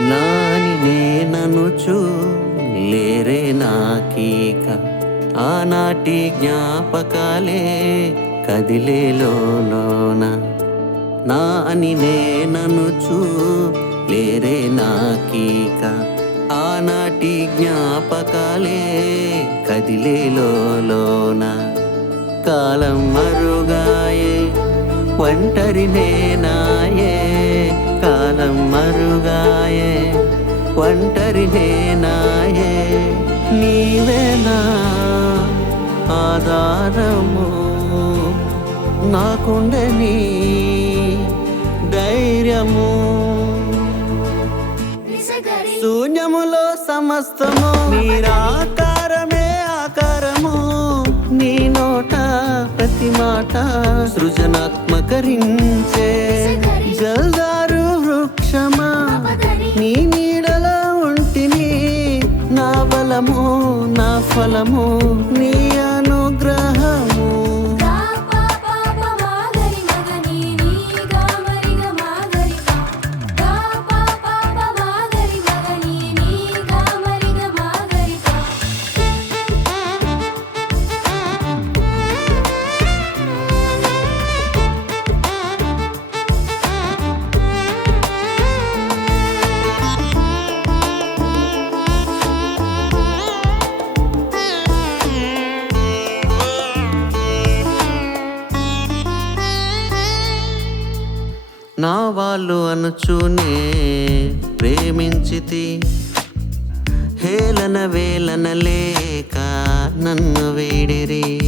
నాని నేననుచు లేరే నాకీక. ఆనాటి జ్ఞాపకాలే కదిలేలోన నా అని నేననుచు లేరే నాకీక. ఆనాటి జ్ఞాపకాలే కదిలేలోన కాలం మరుగాయే ఒంటరి నేనాయే. కాలం ఒంటరి నాయే నీవేనా ఆధారము. నాకుండని ధైర్యము. శూన్యములో సమస్తము మీరాకారమే ఆకారము. నీ నోట ప్రతి మాట సృజనాత్మకరించే. జల్దారు వృక్షమా నీ నా బలము నా నా వాళ్ళు అనుచునే ప్రేమించితి. హేళన వేలన లేక నన్ను వేడిరి.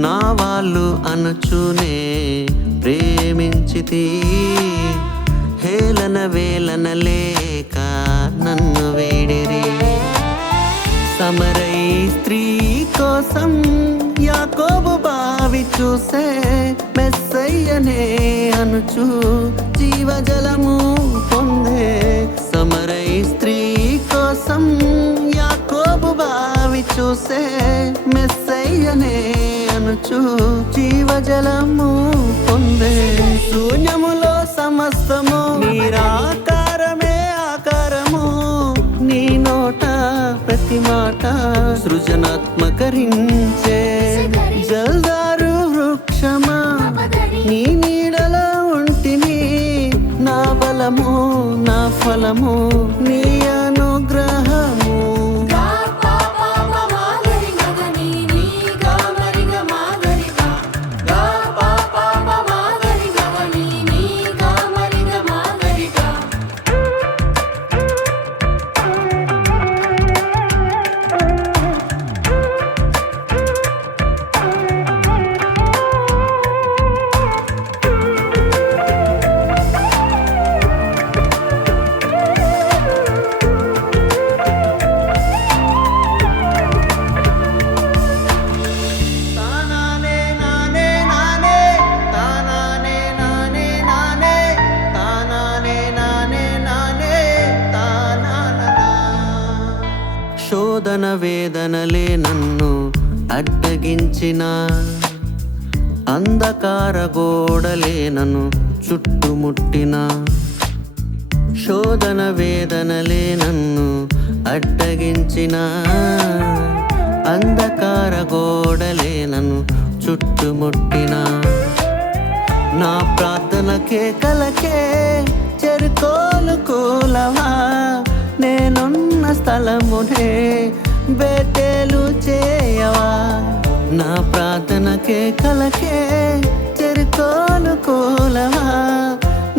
నా వాళ్ళు అనుచునే ప్రేమించితి. హేళన వేలన లేక నన్ను వేడిరి. సమరై స్త్రీ కోసం యాకోబు బావి చూసే మెస్సయ్యనే అనుచు జీవజలము పొందే సమరై స్త్రీ కోసం యాకోబు బావి చూసే మెస్సయ్యనే అనుచు జీవజలము పొందే. శూన్యములో సమస్తము నీరాకారమే ఆకారము. నీ నోట ప్రతి మాట సృజనాత్మకరించే. జల్దారు వృక్షమా. నీ ఫలము నా ఫలము నీ శోధన వేదనలే నన్ను అడ్డగించిన. అంధకార గోడలే నన్ను చుట్టుముట్టిన. శోధన వేదనలే నన్ను అడ్డగించిన. అంధకార గోడలే నన్ను చుట్టుముట్టిన. నా ప్రార్థన కేకలకే చెరుకోలు కూలవా? నేనున్న స్థలమునే బేటేలు చేయవా? నా ప్రార్థన కలకే చెరుకోలు కోలవా?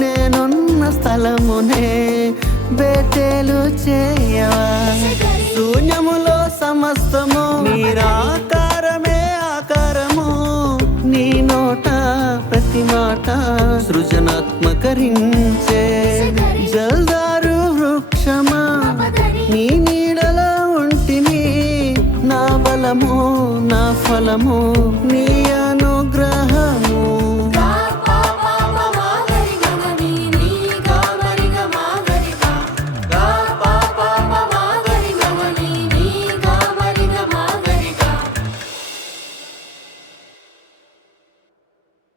నేనున్న స్థలమునే బేటేలు చేయవా? శూన్యములో సమస్తము మీరాకారమే ఆకారము. నీ నోట ప్రతి మాట సృజనాత్మకరించే జల్దారు వృక్షము. నీ నీడలా ఉంటిని నా బలము నా ఫలము నీ